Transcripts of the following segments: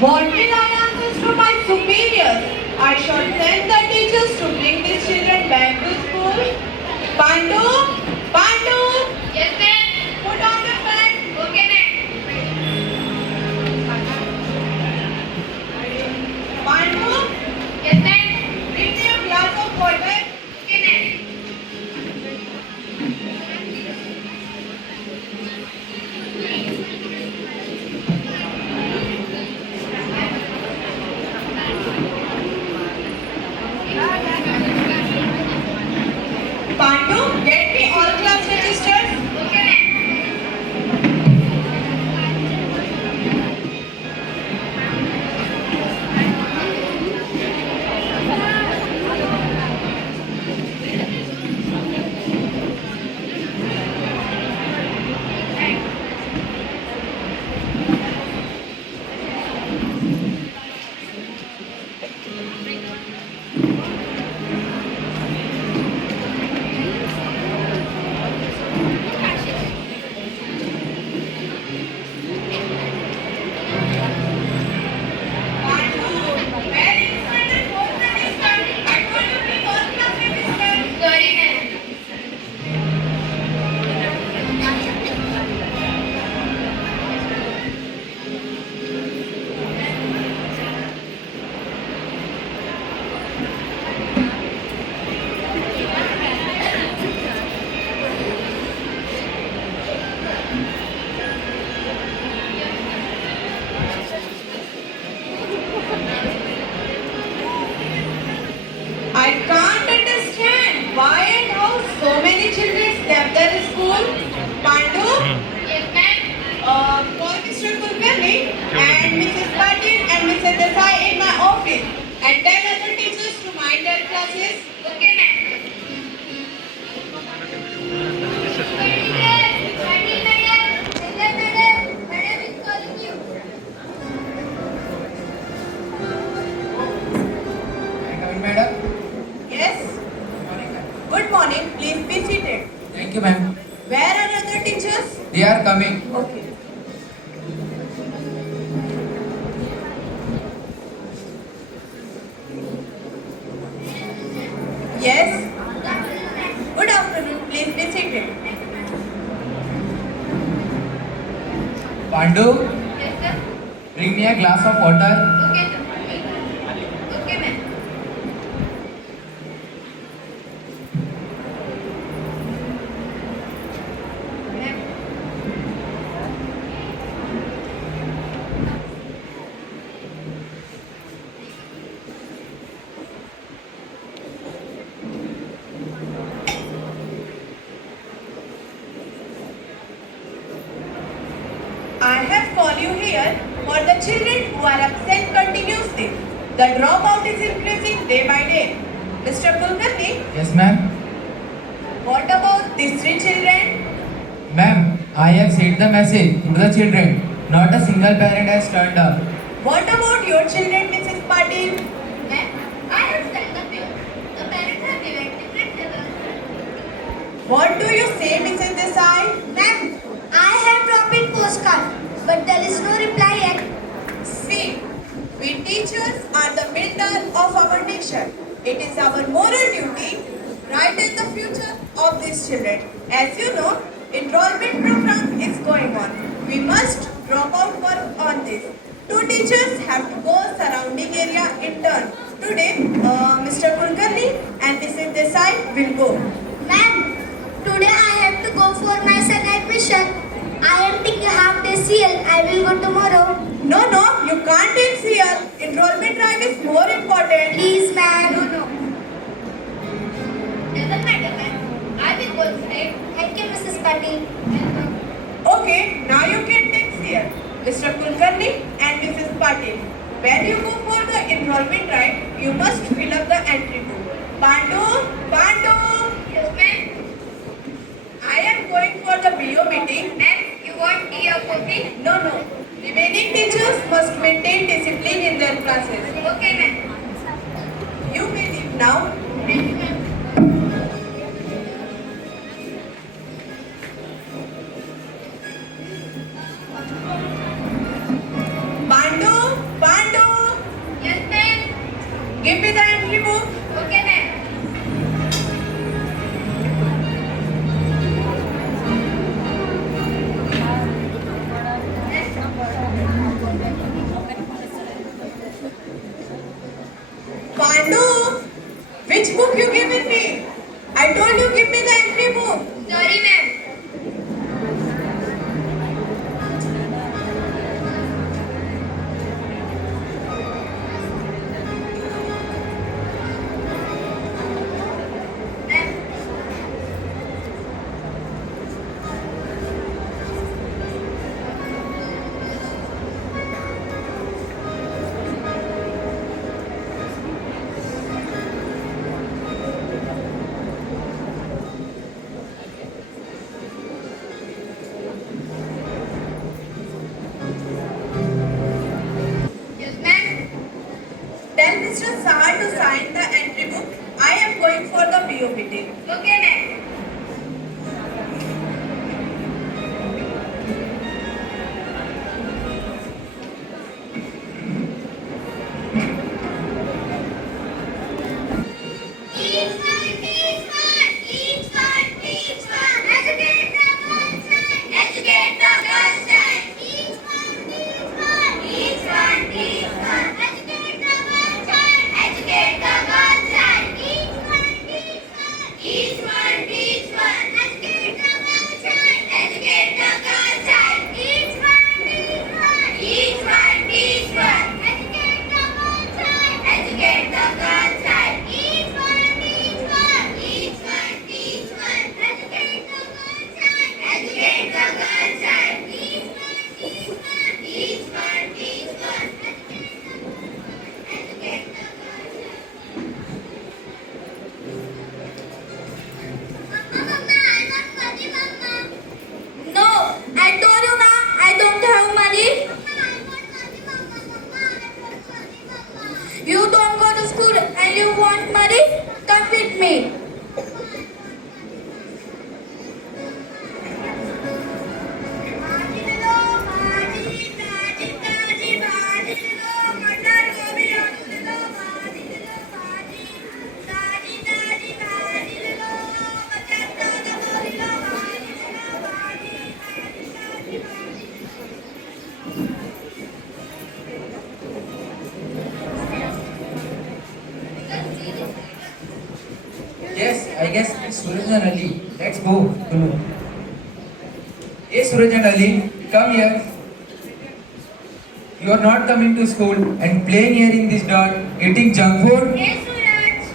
Wanted I answers to my superiors. I shall send the teachers to bring these children back to school. Pandu, Pandu, Yes, ma'am. put on the fan. Okay, ma'am. Pandu, Yes, ma'am. bring me a glass of water. Okay, ma'am. Pandu, get me all class registers. Okay, ma'am. Pandu, where is my fourth register? I told you bring all class registers. Sorry, ma'am. I can't understand why and how so many children left their school. Pandu, Yes, ma'am. call Mr. Kulkarni and Mrs. Patil and Mrs. Desai in my office and tell other teachers to mind their classes. Okay, ma'am. Come in, madam. Yes. Good morning. Please be seated. Thank you, ma'am. Where are other teachers? They are coming. Okay. Yes. Good afternoon. Please be seated. Pandu, Yes, sir. bring me a glass of water. Okay, sir. Okay, ma'am. I have called you here for the children who are absent continuously. The dropout is increasing day by day. Mr. Kulkarni, Yes, ma'am. what about these three children? Ma'am, I have sent the message to the children. Not a single parent has turned up. What about your children, Mrs. Patil? Ma'am, I have sent the bill. The parents have given different results. What do you say, Mrs. Desai? Ma'am, I have dropped in postcard, but there is no reply yet. See, we teachers are the builder of our nation. It is our moral duty to write in the future of these children. As you know, enrollment program is going on. We must drop out work on this. Two teachers have to go surrounding area in turn. Today, Mr. Kulkarni and Mrs. Desai will go. Ma'am, today I have to go for my son admission. I am taking half day CL. I will go tomorrow. No, you can't take CL. Enrollment drive is more important. Please, ma'am. No. Doesn't matter, ma'am. I will go inside. Thank you, Mrs. Patil. Okay, now you can take CL. Mr. Kulkarni and Mrs. Patil. When you go for the enrollment drive, you must fill up the entry book. Pandu, Yes, ma'am. I am going for the BO meeting. Ma'am, you want tea or coffee? No. Remaining teachers must maintain discipline in their classes. Okay, ma'am. You may leave now. Thank you, ma'am. Pandu, you give me the entry book? Sorry, ma'am. Yes, ma'am. Tell Mr. Sahar to sign the entry book. I am going for the PO meeting. Okay, ma'am. Educate the girls' child. Each one teach one. Each one teach one. Educate the girls' child. Educate the girls' child. Each one teach one. Each one teach one. Educate the girls' child. Educate the girls' child. Each one teach one. Each one teach one. Educate the girls' child. Educate the girls' child. Each one teach one. Each one teach one. Educate the girls' child. Educate the girls' child. Each one teach one. Each one teach one. Educate the girls' child. Mama, I want money, Mama. No, I told you na, I don't have money. Mama, I want money, Mama. Mama, I want money, Mama. You don't go to school and you want money? Come with me. Yes, I guess it's Suraj and Ali. Let's go. Kulu. Hey Suraj and Ali, come here. You are not coming to school and playing here in this dirt, eating junk food. Hey, Suraj.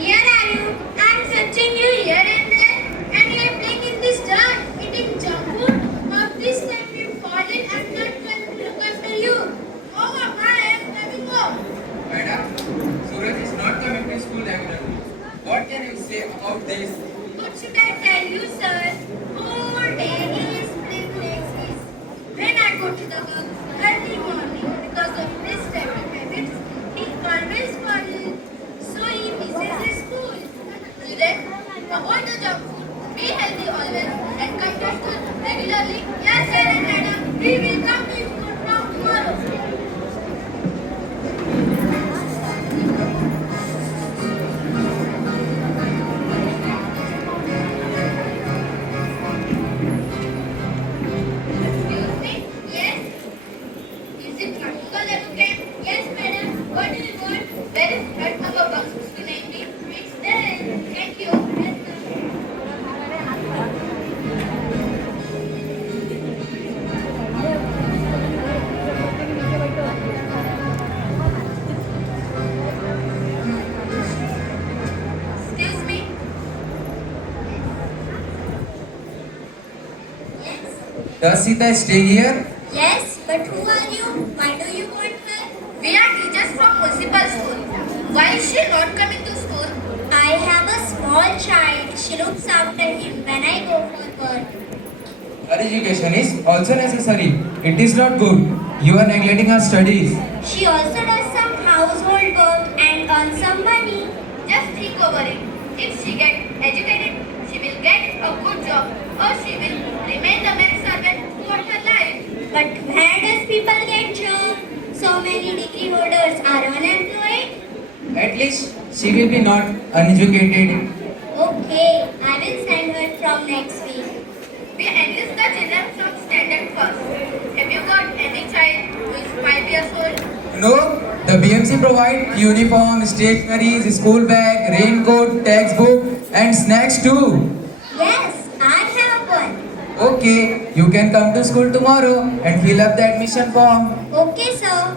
Here are you. I'm searching you here and there, and you are playing in this dirt, eating junk food. Of this time you've fallen. I'm not going to look after you. Oh, Mama, I am coming home. Madam, Suraj is not coming to school regularly. What can you say about this? What should I tell you, sir? Whole day is reflexes. When I go to the work early morning because of this type of habits, he always falls. So he misses his school. Children, avoid the junk food. Be healthy always and come to school regularly. Yes, sir and madam. We will come to school from tomorrow. Excuse me? Yes? Is it practical educate? Yes, madam. What do you want? Where is that number box 6090? It's there. Thank you. Excuse me? Yes. Does Sita stay here? Yes, but who are you? Why do you want her? We are teachers from municipal school. Why is she not coming to school? I have a small child. She looks after him when I go for work. Her education is also necessary. It is not good. You are neglecting her studies. She also does some household work and earns some money. Just think over it. If she gets educated, she will get a good job or she will remain the maid servant throughout her life. But where does people get jobs? So many degree holders are unemployed. At least she will be not uneducated. Okay, I will send her from next week. We enlist the children from standard first. Have you got any child who is 5 years old? No, the BMC provide uniform, stationeries, school bag, raincoat, textbook and snacks too. Yes, I have one. Okay, you can come to school tomorrow and fill up the admission form. Okay, sir.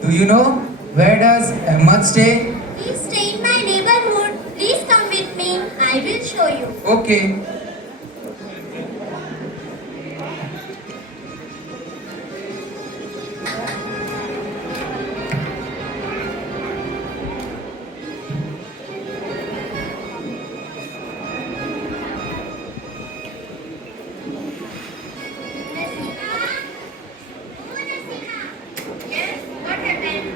Do you know where does Ahmad stay? Please stay in my neighborhood. Please come with me. I will show you. Okay. Yes, what happened?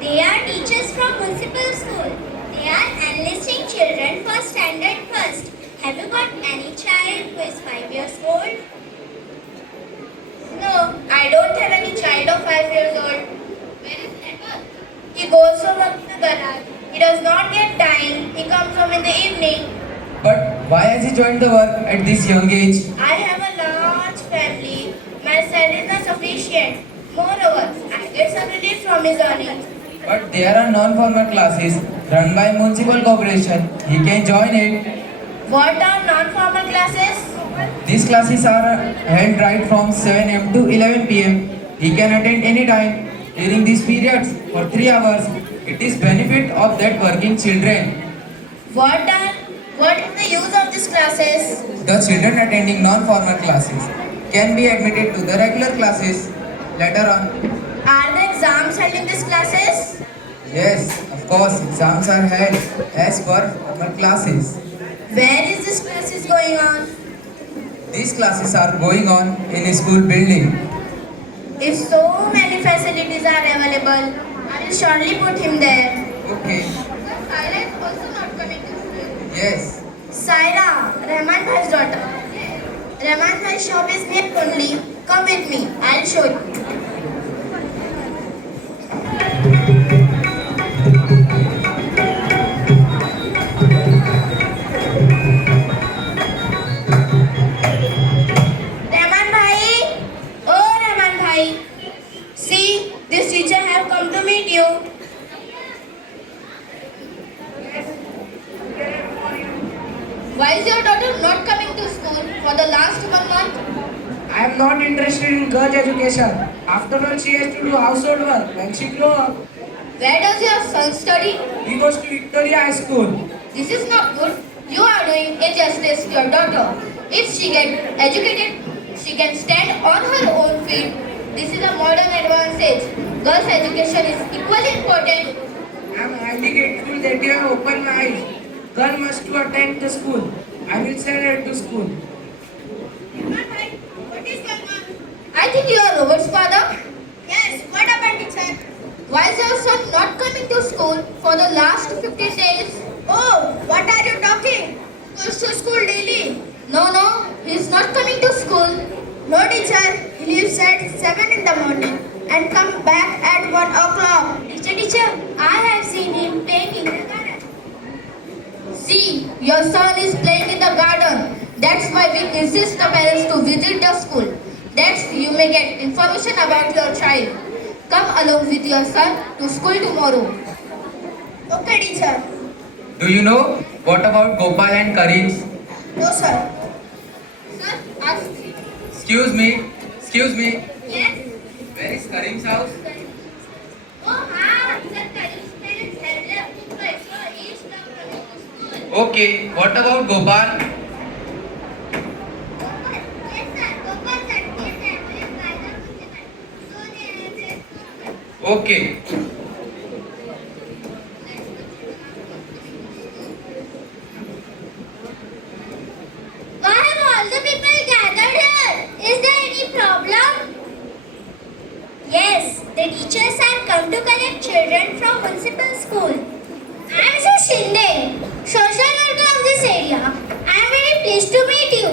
They are teachers from municipal school. They are enlisting children for standard first. Have you got any child who is 5 years old? No, I don't have any child of 5 years old. Where is Edward? He goes to work in the garage. He does not get time. He comes home in the evening. But why has he joined the work at this young age? I have a large family. My salary is not sufficient. Moreover, I get some relief from his earnings. But there are non-formal classes run by municipal corporation. He can join it. What are non-formal classes? These classes are held right from 7 am to 11 pm. He can attend any time during these periods for 3 hours. It is benefit of that working children. What is the use of these classes? The children attending non-formal classes can be admitted to the regular classes later on. Are the exams held in these classes? Yes, of course, exams are held as per formal classes. Where is this classes going on? These classes are going on in a school building. If so many facilities are available, I will surely put him there. Okay, Saira is also not coming to school. yes. Saira, Rahman Bhai's daughter. Rahman Bhai's shop is near only. Come with me, I'll show you. Rahman Bhai, oh Rahman Bhai, see, this teacher have come to meet you. Why is your daughter not coming to school for the last 1 month? I am not interested in girls' education. After all, she has to do household work when she grow up. Where does your son study? He goes to Victoria High School. This is not good. You are doing injustice to your daughter. If she gets educated, she can stand on her own feet. This is a modern advantage. Girls' education is equally important. I am highly grateful that you have opened my eyes. Girl must to attend the school. I will send her to school. What is going on? I think you are Robert's father. Yes, what happened, teacher? Why is your son not coming to school for the last 15 days? Oh, what are you talking? Goes to school daily. No, he is not coming to school. No, teacher. He leaves at 7 in the morning and come back at 1 o'clock. Teacher, I have seen him playing in the garden. See, your son is playing in the garden. That's why we insist the parents to visit the school. That's you may get information about your child. Come along with your son to school tomorrow. Okay, teacher. Do you know what about Gopal and Karim's? No, sir. Sir, ask. Excuse me. Yes. Where is Karim's house? Oh, sir, Karim's parents have left Mumbai, so he is not coming to school. Okay, what about Gopal? Yes, sir. Gopal sir is employed by the principal, so they have left Mumbai. Okay. Why have all the people gathered here? Is there any problem? Yes, the teachers have come to collect children from municipal school. I am Mrs. Shinde, social worker of this area. I am very pleased to meet you.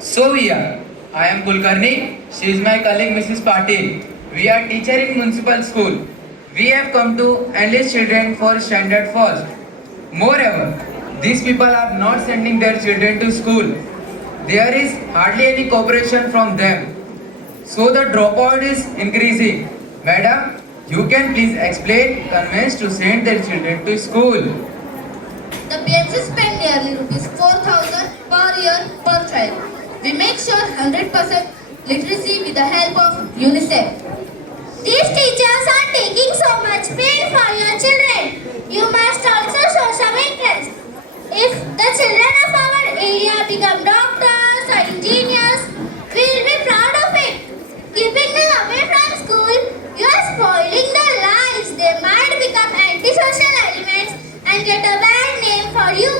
So here, I am Kulkarni. She is my colleague Mrs. Patil. We are teacher in municipal school. We have come to enlist children for standard first. Moreover, these people are not sending their children to school. There is hardly any cooperation from them. So the dropout is increasing. Madam, You can please explain convince to send their children to school. The PHC spend nearly rupees 4,000 per year per child. We make sure 100% literacy with the help of UNICEF. These teachers are taking so much pain for your children. You must also show some interest. If the children of our area become doctors or engineers, we will be proud of it. Keeping them away from school, you are spoiling their lives. They might become antisocial elements and get a bad name for you.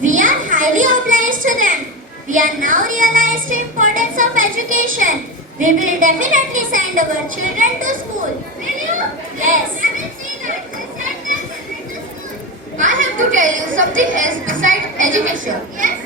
We are highly obliged to them. We are now realized the importance of education. We will definitely send our children to school. Will you? Yes. I will see that they send their children to school. I have to tell you something else besides education. Yes.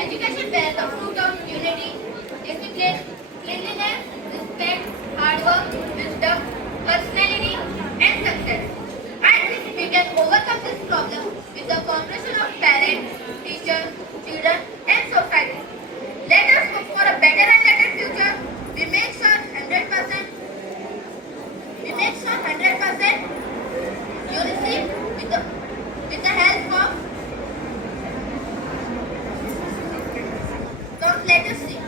Education bears the fruit of unity, discipline, cleanliness, respect, hard work, wisdom, personality, and success. I think we can overcome this problem with the cooperation of parents, teachers, children, and society. Let us hope for a better and better future. We make sure 100%. We make sure 100% unity with the help of. Come, let us see.